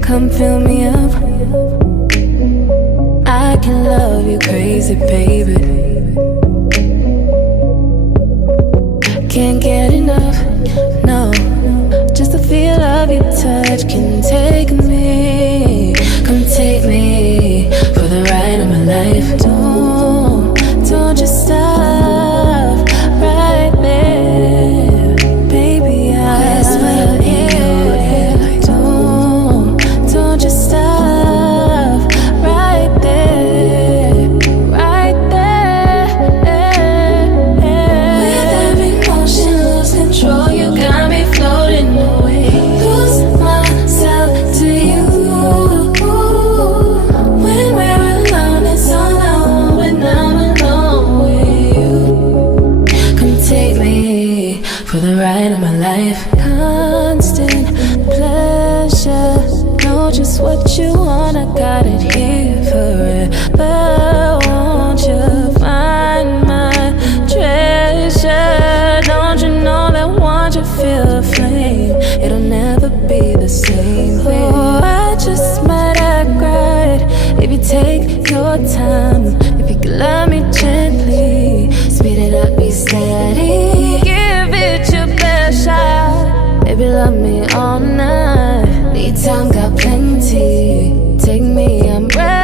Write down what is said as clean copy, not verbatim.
Come fill me up. I can love you crazy, baby. Can't get enough, no. Just the feel of your touch can take me. Come take me for the ride of my life. Don't just stop right there, baby. I whisper in your ear. Don't just stop right there, right there. With every motion, lose control. You got me floating away. Lose myself to you. When we're alone, it's all I want. When I'm alone with you, come take me for the ride of my life. Constant pleasure. Know just what you want. I got it here forever. Won't you find my treasure? Don't you know that once you feel the flame, it'll never be the same. Oh, I just might act right if you take your time. If you could love me gently, speed it up, be steady. Give it your best shot. Baby, love me all night. Need time, got plenty. Take me, I'm ready.